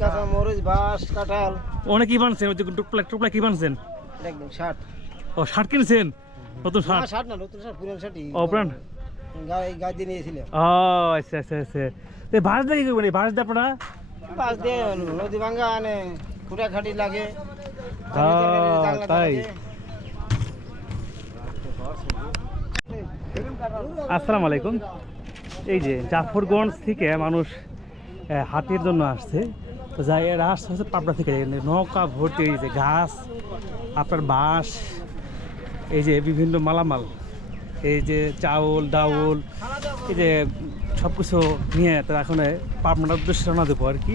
কাঁচা মরিচ বাঁশ কাঁঠাল। অনেক কি বানছেন ওই টুকলা টুকলা কি বানছেন? একদম ষাট। ও শার্ট কিনছেন? নতুন শার্ট ষাট না নতুন ষাট পুরান ষাটই। ও পুরান? গায়ে গায়ে দিয়ে নিয়েছিলাম ও আচ্ছা আচ্ছা আচ্ছা। তো বাস দিয়ে কি করবেন? এই দিয়ে আপনারা? বাস দিয়ে নদী ভাঙ্গা আনে খুঁটা লাগে। তাই। আসসালামু আলাইকুম। এই যে জাফরগঞ্জ থেকে মানুষ হাতির জন্য আসছে। যাই এরা আসছে হচ্ছে পাবনা থেকে নৌকা ভর্তি এই যে গাছ আপনার বাঁশ এই যে বিভিন্ন মালামাল এই যে চাউল ডাউল এই যে সব কিছু নিয়ে তারা এখন পাবনার উদ্দেশ্যে রওনা দেবো আর কি।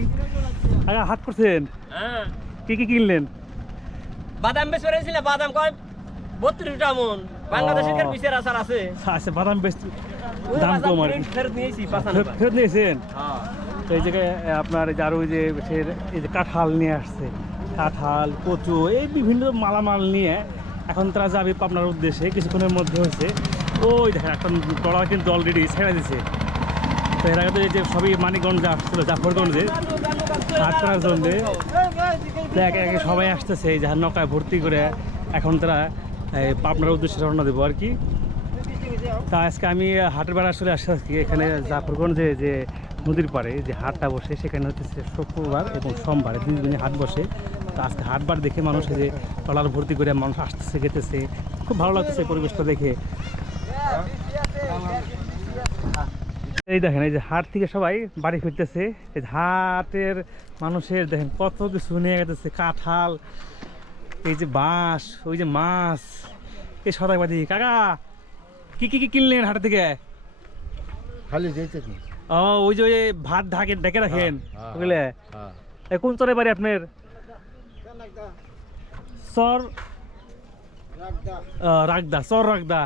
আগে হাত করছেন? হ্যাঁ। কি কি কিনলেন? বাদাম বেশ করেছিল বাদাম কয় বত্রিশ টামন বাংলাদেশের ও। বিচার আছে। আচ্ছা বাদাম বেশ দাম কম আর ফেরত- নিয়েছি ফেরত নিয়েছেন? হ্যাঁ। তো এই জায়গায় আপনার এই যে আরও ওই যে সে এই যে কাঁঠাল নিয়ে আসছে, কাঁঠাল, কচু, এই বিভিন্ন মালামাল নিয়ে এখন তারা যাবে পাবনার উদ্দেশ্যে, কিছুক্ষণের মধ্যে হয়েছে। ওই দেখেন এখন ট্রলার কিন্তু অলরেডি ছেড়ে দিছে। তো এর আগে তো এই যে সবই মানিকগঞ্জে আসছিল, জাফরগঞ্জে করার জন্যে একে একে সবাই আসতেছে, এই যাহার নৌকায় ভর্তি করে এখন তারা পাবনার উদ্দেশ্যে রওনা দেবো, আর কি। তা আজকে আমি হাটের বেড়া আসলে আসছি এখানে জাফরগঞ্জে যে নদীর পাড়ে যে হাটটা বসে, সেখানে হচ্ছে শুক্রবার এবং সোমবার দুই দিনে হাট বসে। তো আজকে হাটবার দেখে মানুষ যে টলার ভর্তি করে মানুষ আসতেছে গেতেছে খুব ভালো লাগতেছে পরিবেশটা দেখে। এই দেখেন, এই যে হাট থেকে সবাই বাড়ি ফিরতেছে। এই হাটের মানুষের দেখেন কত কিছু নিয়ে গেতেছে কাঁঠাল, এই যে বাঁশ, ওই যে মাছ। এই সদাইবাদি কাকা, কি কি কিনলেন হাট থেকে? খালি যেতে ও ওই যে ভাত ঢাকে ডেকে রাখেন হ্যাঁ, বুঝলে? এ কোন চরে বাড়ি আপনার? সর রাগদা সর রাগদা।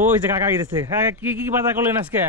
ওই যে কাকা গেছে। কাকা কি কি বাজার করলেন আজকে?